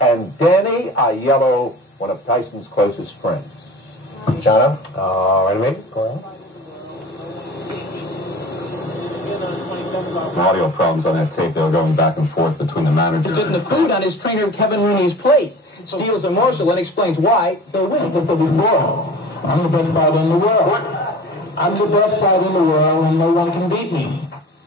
And Danny Aiello, one of Tyson's closest friends. John, ready, mate? Go ahead. Audio problems on that tape. They were going back and forth between the managers. Putting the food on his trainer Kevin Rooney's plate. Steals a morsel and explains why they'll win. I'm the best fighter in the world. I'm the best fighter in the world, and no one can beat me.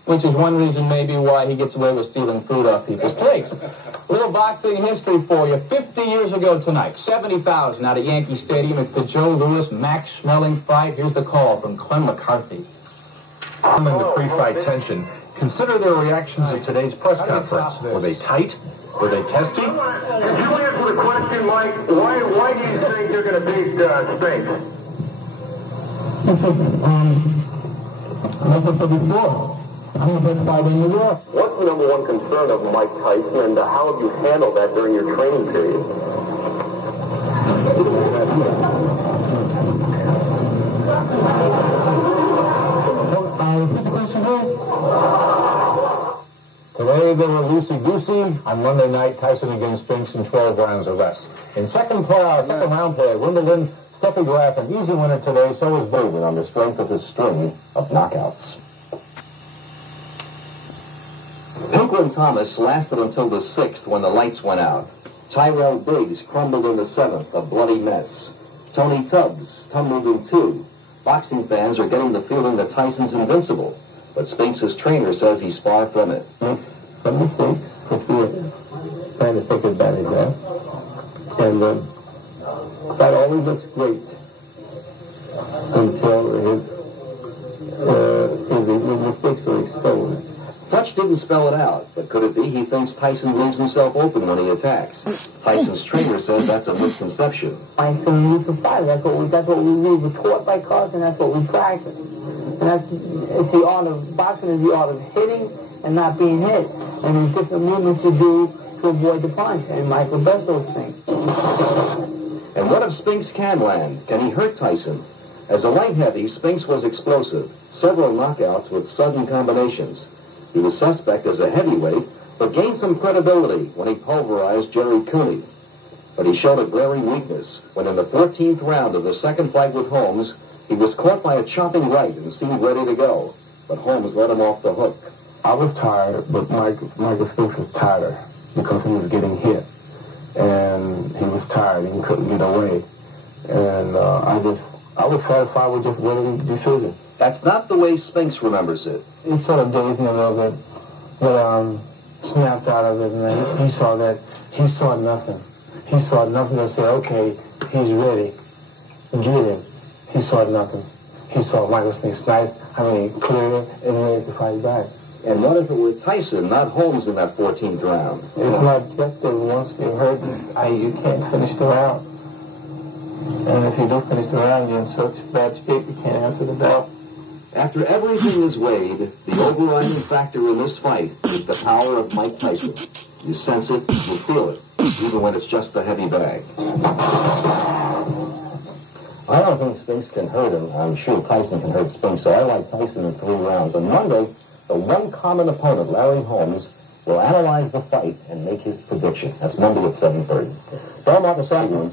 Which is one reason maybe why he gets away with stealing food off people's plates. A little boxing history for you. 50 years ago tonight, 70,000 out at Yankee Stadium. It's the Joe Louis Max Schmeling fight. Here's the call from Clem McCarthy. In the pre-fight tension, consider their reactions at today's press conference. Were they tight? Were they testy? Could you answer the question, Mike? Why do you think you're going to beat Spinks? Like I said before, I'm the best fighter in the world. What's the number one concern of Mike Tyson, and how have you handled that during your training period? What's the question here? Today they were loosey-goosey. On Monday night, Tyson against Spinks in 12 rounds or less. In second round play at Wimbledon, Steffi Graf, an easy winner today, so is Bowman on the strength of his string of knockouts. Pinklin Thomas lasted until the 6th when the lights went out. Tyrell Biggs crumbled in the 7th, a bloody mess. Tony Tubbs tumbled in 2. Boxing fans are getting the feeling that Tyson's invincible, but Spinks' trainer says he's far from it. Some mistakes, which we're trying to take advantage of. And that always looks great until his mistakes are exposed. Fletch didn't spell it out, but could it be he thinks Tyson leaves himself open when he attacks? Tyson's trainer says that's a misconception. Tyson needs to fight. That's what we read. We're taught by Carson. That's what we practice. And it's the art of boxing is the art of hitting and not being hit. And there's different movements to do to avoid the punch. And Michael does those things. And what if Spinks can land? Can he hurt Tyson? As a light heavy, Spinks was explosive. Several knockouts with sudden combinations. He was suspect as a heavyweight, but gained some credibility when he pulverized Jerry Cooney. But he showed a glaring weakness when in the 14th round of the second fight with Holmes, he was caught by a chopping right and seemed ready to go. But Holmes let him off the hook. I was tired, but Michael Spinks was tired because he was getting hit. And he was tired and he couldn't get away. And I was satisfied with just winning the decision. That's not the way Spinks remembers it. He sort of dazed me a little bit, but snapped out of it, and he saw that. He saw nothing. He saw nothing to say, okay, he's ready. Get him. He saw nothing. He saw Michael Spinks clear and ready to fight back. And what if it were Tyson, not Holmes, in that 14th round? It's my objective. Once you're hurt, you can't finish the round. And if you don't finish the round, you're in such bad shape you can't answer the bell. After everything is weighed, the overriding factor in this fight is the power of Mike Tyson. You sense it, you feel it, even when it's just a heavy bag. I don't think Spinks can hurt him. I'm sure Tyson can hurt Spinks, so I like Tyson in 3 rounds. On Monday, the one common opponent, Larry Holmes, will analyze the fight and make his prediction. That's Monday at 7:30. Belmont this afternoon.